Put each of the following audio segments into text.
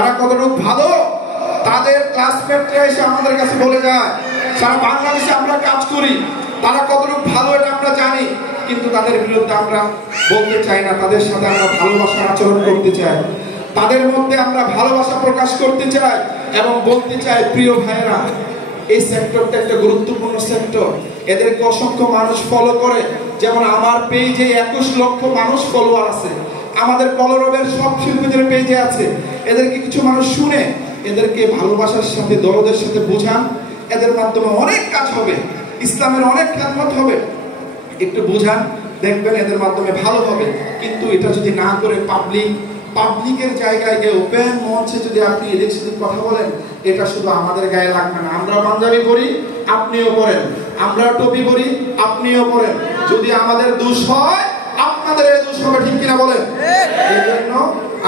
তারা কতটুকু ভালো তাদের ক্লাসমেটরা এসে আমাদের কাছে বলে যায়। সারা বাংলাদেশে আমরা কাজ করি, তারা কতটুকু ভালো এটা আমরা জানি, কিন্তু তাদের বিরুদ্ধে আমরা বলতে চাই না। তাদের সাথে আমরা ভালোবাসার আচরণ করতে চাই, তাদের মধ্যে আমরা ভালোবাসা প্রকাশ করতে চাই এবং বলতে চাই, প্রিয় ভাইয়েরা, এই সেক্টরটা একটা গুরুত্বপূর্ণ সেক্টর। এদেরকে অসংখ্য মানুষ ফলো করে। যেমন আমার পেজে 21 লক্ষ মানুষ ফলোয়ার আছে, আমাদের কলরবের সব শিল্পীদের পেজে আছে। এদেরকে কিছু মানুষ শুনে এদেরকে ভালোবাসার সাথে দরদের সাথে বোঝান, এদের মাধ্যমে অনেক কাজ হবে, ইসলামের অনেক খেদমত হবে। একটু বোঝান, দেখবেন এদের মাধ্যমে ভালো হবে। কিন্তু এটা যদি না করে পাবলিকের জায়গায় গিয়ে ওপেন মঞ্চে যদি আপনি এদিক সেদিক কথা বলেন, এটা শুধু আমাদের গায়ে লাগবে না। আমরা পাঞ্জাবি পরি, আপনিও পরেন, আমরা টুপি পরি, আপনিও পরেন। যদি আমাদের দোষ হয়, আপনাদের এই দোষ হবে, ঠিক কিনা বলেন? এই জন্য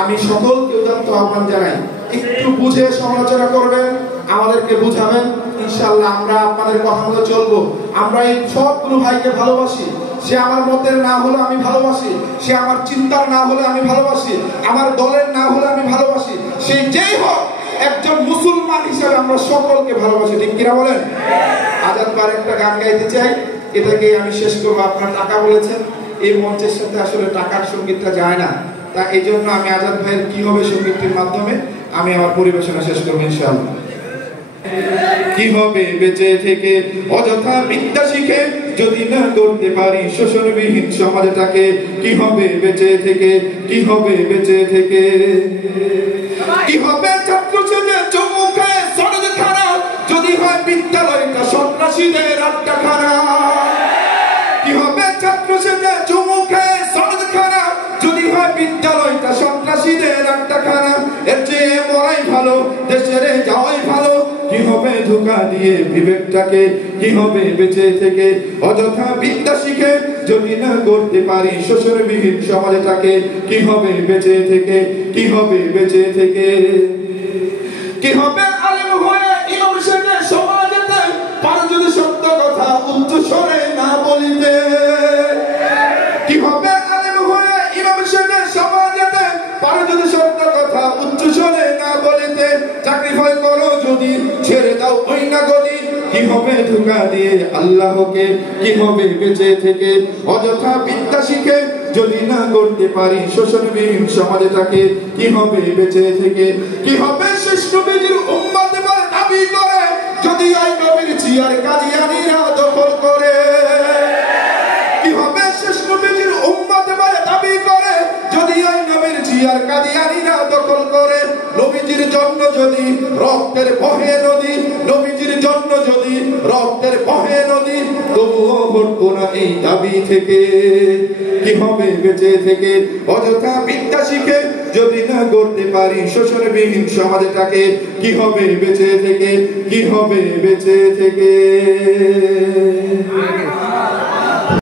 আমি সকলকে উদাত্ত আহ্বান জানাই, একটু বুঝে সমালোচনা করবেন, আমাদেরকে বুঝাবেন, ইনশাআল্লাহ আমরা আপনাদের কথা মতো চলবো। আমরা এই সবগুলো ভাইকে ভালোবাসি। সে আমার মতের না হলে আমি ভালোবাসি, সে আমার চিন্তার না হলে আমি ভালোবাসি, আমার দলের না হলে আমি ভালোবাসি। সে যেই হোক, একজন মুসলমান হিসেবে আমরা সকলকে ভালোবাসি, ঠিক কিনা বলেন? আজাদ ভাই একটা গান গাইতে চাই, এটাকে আমি শেষ করবো। আপনারা টাকা বলেছেন, এই মঞ্চের সাথে আসলে টাকার সঙ্গীতটা যায় না, তা এই জন্য আমি আজাদ ভাইয়ের কি হবে সঙ্গীতটির মাধ্যমে আমি আমার পরিবেশনা শেষ করবো ইনশাআল্লাহ। কি হবে বেঁচে থেকে অযথা বিদ্যা শিখে যদি না করতে পারি শোষণবিহীন সমাজটাকে? কি হবে বেঁচে থেকে, কি হবে বেঁচে থেকে? কি হবে ছাত্র ছেলে চৌমুখে সরজখানা যদি হয় বিদ্যালয়টা সন্ত্রাসীদের আড্ডাখানা? কি হবে ছাত্র ছেলে চৌমুখে সরজখানা যদি হয় বিদ্যালয়টা সন্ত্রাসীদের আড্ডাখানা? এর চেয়ে মরাই ভালো, দেশের যাওয়াই ভালো। কি হবে ধোঁকা দিয়ে বিবেকটাকে? কি হবে বেঁচে থেকে অযথা বিদ্যা শিখে যদি না করতে পারি শোষণবিহীন সমাজটাকে? কি হবে বেঁচে থেকে, কি হবে বেঁচে থেকে? কি হবে আলেম হয়ে ইমাম সেজে সমাজেতে পারে যদি সত্য কথা উচ্চ স্বরে না বলিতে? কি হবে আলেম হয়ে ইমাম সেজে সমাজেতে পারে যদি সত্য কথা উচ্চ স্বরে না বলিতে? চাকরি ভয় করো যদি ছেড়ে দাও ওই না গদি? কি হবে ধোঁকা দিয়ে আল্লাহকে? কি হবে বেঁচে থেকে অযথা বিদ্যা শিখে যদি না করতে পারি শোষণবিহীন সমাজটাকে? কি হবে বেঁচে থেকে? কি হবে শেষ নবীর উম্মত বলে দাবি করে যদি ওই নবীর জিয়ার কাদিয়ানীরা দখল করে? কি হবে শেষ নবীর উম্মত বলে দাবি করে যদি ওই নবীর জিয়ার কাদিয়ানীরা দখল করে? নবীজির জন্য যদি রক্তের বহে নদী, নবীজির জন্য যদি রক্তের বহে নদী, তবুও হটবো না এই দাবি থেকে। কি হবে বেঁচে থেকে অযথা বিদ্যা শিখে যদি না করতে পারি শোষণবিহীন সমাজটাকে? কি হবে বেঁচে থেকে, কি হবে বেঁচে থেকে?